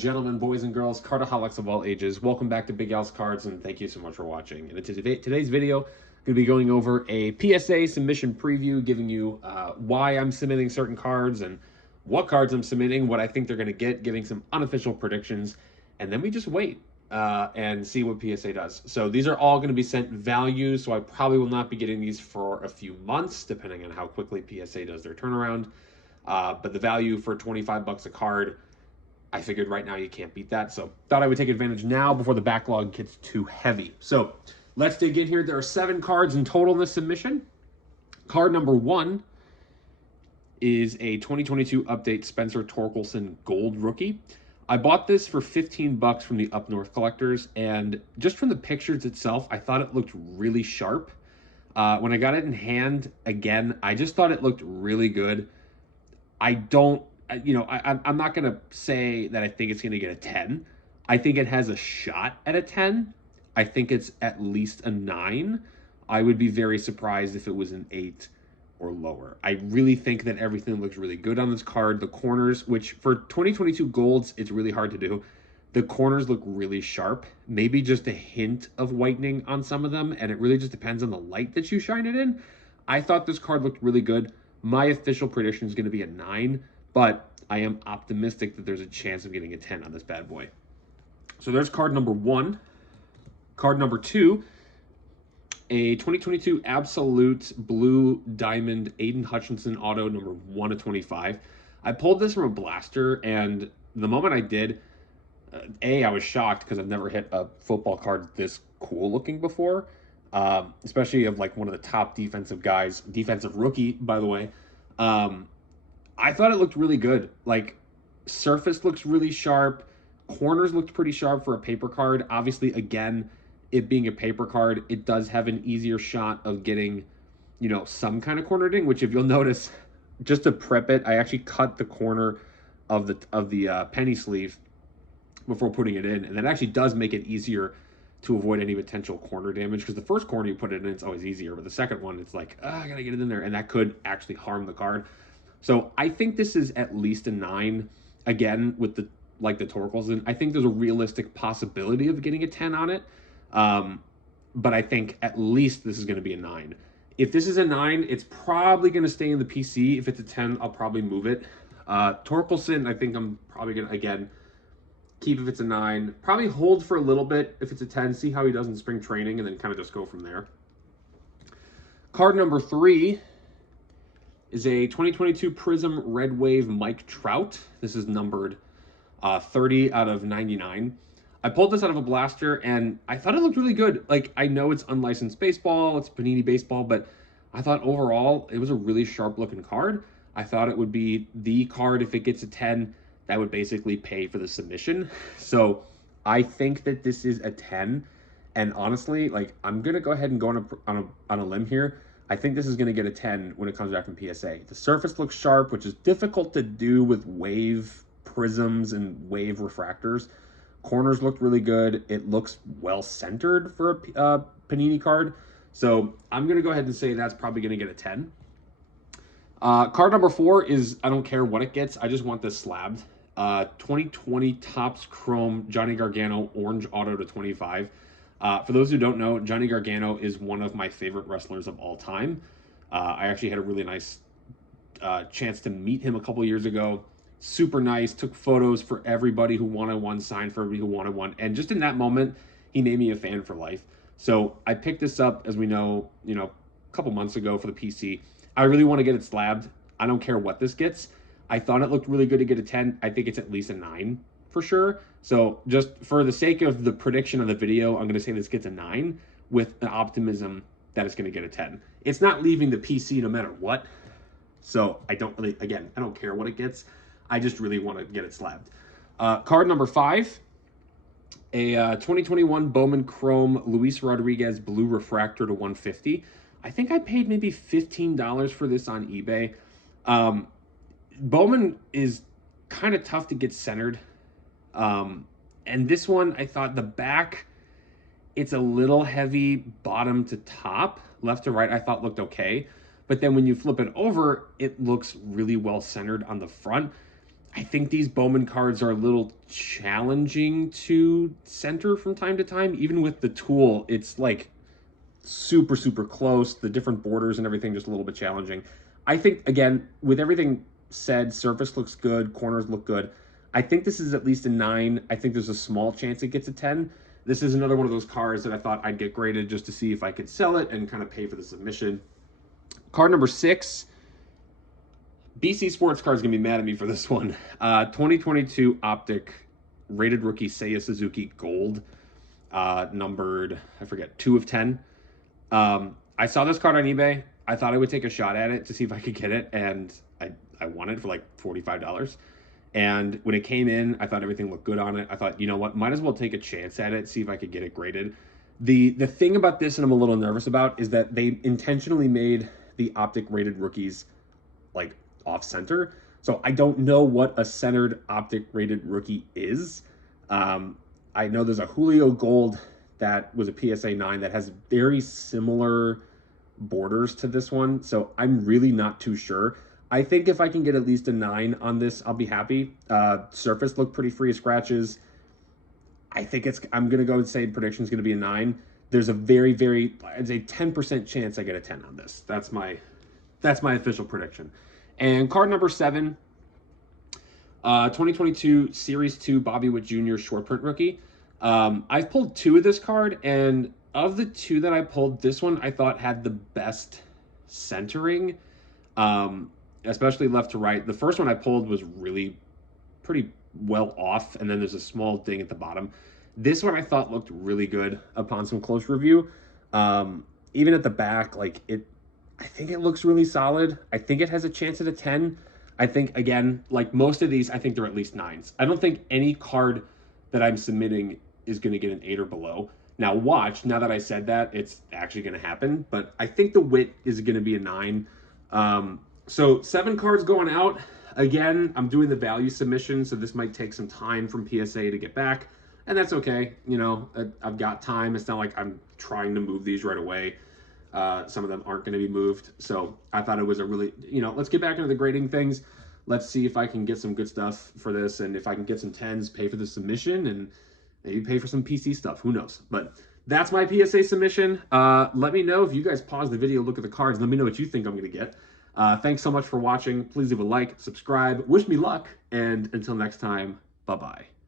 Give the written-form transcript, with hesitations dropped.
gentlemen, boys and girls, cardaholics of all ages, welcome back to Big Al's Cards, and thank you so much for watching. And in today's video, I'm going to be going over a PSA submission preview, giving you why I'm submitting certain cards and what cards I'm submitting, what I think they're going to get, giving some unofficial predictions, and then we just wait and see what PSA does. So these are all going to be sent value, so I probably will not be getting these for a few months, depending on how quickly PSA does their turnaround. But the value for 25 bucks a card, I figured right now you can't beat that. So thought I would take advantage now before the backlog gets too heavy. So let's dig in here. There are 7 cards in total in this submission. Card number 1 is a 2022 update Spencer Torkelson Gold Rookie. I bought this for 15 bucks from the Up North collectors, and just from the pictures itself, I thought it looked really sharp. When I got it in hand, again, I just thought it looked really good. I'm not going to say that I think it's going to get a 10. I think it has a shot at a 10. I think it's at least a 9. I would be very surprised if it was an 8 or lower. I really think that everything looks really good on this card. The corners, which for 2022 golds, it's really hard to do. The corners look really sharp. Maybe just a hint of whitening on some of them, and it really just depends on the light that you shine it in. I thought this card looked really good. My official prediction is going to be a 9, but I am optimistic that there's a chance of getting a 10 on this bad boy. So there's card number 1. Card number 2, a 2022 Absolute Blue Diamond Aiden Hutchinson Auto number 1 of 25. I pulled this from a blaster, and the moment I did, I was shocked because I've never hit a football card this cool looking before. Especially of like one of the top defensive guys, defensive rookie, by the way. I thought it looked really good. Like, surface looks really sharp. Corners looked pretty sharp for a paper card. Obviously, again, it being a paper card, it does have an easier shot of getting, some kind of corner ding, which if you'll notice, just to prep it, I actually cut the corner of the penny sleeve before putting it in. And that actually does make it easier to avoid any potential corner damage, because the first corner you put it in, it's always easier, but the second one, it's like, I gotta get it in there, and that could actually harm the card. So I think this is at least a 9. Again, with the Torkelson, I think there's a realistic possibility of getting a 10 on it, but I think at least this is going to be a 9. If this is a 9, it's probably going to stay in the PC. If it's a 10, I'll probably move it. Torkelson, I think I'm probably going to, again, keep if it's a 9, probably hold for a little bit if it's a 10, see how he does in spring training, and then kind of just go from there. Card number 3 is a 2022 Prism Red Wave Mike Trout. This is numbered 30 out of 99. I pulled this out of a blaster, and I thought it looked really good. Like, I know it's unlicensed baseball, it's Panini baseball, but I thought overall it was a really sharp-looking card. I thought it would be the card, if it gets a 10, that would basically pay for the submission. So I think that this is a 10. And honestly, like, I'm going to go ahead and go on a limb here. I think this is going to get a 10 when it comes back from PSA. The surface looks sharp, which is difficult to do with wave prisms and wave refractors. Corners look really good. It looks well centered for a Panini card. So I'm going to go ahead and say that's probably going to get a 10. Card number 4 is, I don't care what it gets. I just want this slabbed. 2020 Topps Chrome Johnny Gargano Orange Auto to 25. For those who don't know, Johnny Gargano is one of my favorite wrestlers of all time. I actually had a really nice chance to meet him a couple years ago. Super nice, took photos for everybody who wanted one, signed for everybody who wanted one. And just in that moment, he made me a fan for life. So I picked this up, as we know, a couple months ago for the PC. I really want to get it slabbed. I don't care what this gets. I thought it looked really good to get a 10. I think it's at least a 9 for sure. So just for the sake of the prediction of the video, I'm going to say this gets a 9 with an optimism that it's going to get a 10. It's not leaving the PC no matter what. So I don't really, again, I don't care what it gets. I just really want to get it slabbed. Card number 5, a 2021 Bowman Chrome Luis Rodriguez Blue Refractor to 150. I think I paid maybe $15 for this on eBay. Bowman is kind of tough to get centered. And this one, I thought the back, it's a little heavy bottom to top. Left to right, I thought looked okay. But then when you flip it over, it looks really well centered on the front. I think these Bowman cards are a little challenging to center from time to time. Even with the tool, it's like super, super close. The different borders and everything just a little bit challenging. I think, again, with everything said, surface looks good, corners look good. I think this is at least a 9. I think there's a small chance it gets a 10. This is another one of those cards that I thought I'd get graded just to see if I could sell it and kind of pay for the submission. Card number 6. BC Sports Cards going to be mad at me for this one. 2022 Optic rated rookie Seiya Suzuki Gold, numbered, I forget, 2 of 10. I saw this card on eBay. I thought I would take a shot at it to see if I could get it, and I won it for like $45. And when it came in, I thought everything looked good on it. I thought, you know what, might as well take a chance at it, see if I could get it graded. The thing about this, and I'm a little nervous about, is that they intentionally made the Optic rated rookies like off center. So I don't know what a centered Optic rated rookie is. I know there's a Julio Gold that was a PSA 9 that has very similar borders to this one. So I'm really not too sure. I think if I can get at least a 9 on this, I'll be happy. Surface looked pretty free of scratches. I think I'm going to go and say prediction is going to be a 9. There's a very, very, I'd say 10% chance I get a 10 on this. That's my official prediction. And card number 7, 2022 Series 2 Bobby Witt Jr. short print rookie. I've pulled 2 of this card, and of the 2 that I pulled, this one I thought had the best centering, especially left to right. The first one I pulled was really pretty well off, and then there's a small ding at the bottom. This one I thought looked really good upon some close review. Even at the back, like I think it looks really solid. I think it has a chance at a 10. I think, again, like most of these, I think they're at least 9s. I don't think any card that I'm submitting is going to get an 8 or below. Now watch, now that I said that, it's actually going to happen. But I think the Witt is going to be a 9. So 7 cards going out. Again, I'm doing the value submission, so this might take some time from PSA to get back. And that's okay. You know, I've got time. It's not like I'm trying to move these right away. Some of them aren't going to be moved. So I thought it was a really, you know, let's get back into the grading things. Let's see if I can get some good stuff for this. And if I can get some 10s, pay for the submission, and maybe pay for some PC stuff. Who knows? But that's my PSA submission. Let me know if you guys pause the video, look at the cards. Let me know what you think I'm going to get. Thanks so much for watching. Please leave a like, subscribe. Wish me luck. And until next time, bye-bye.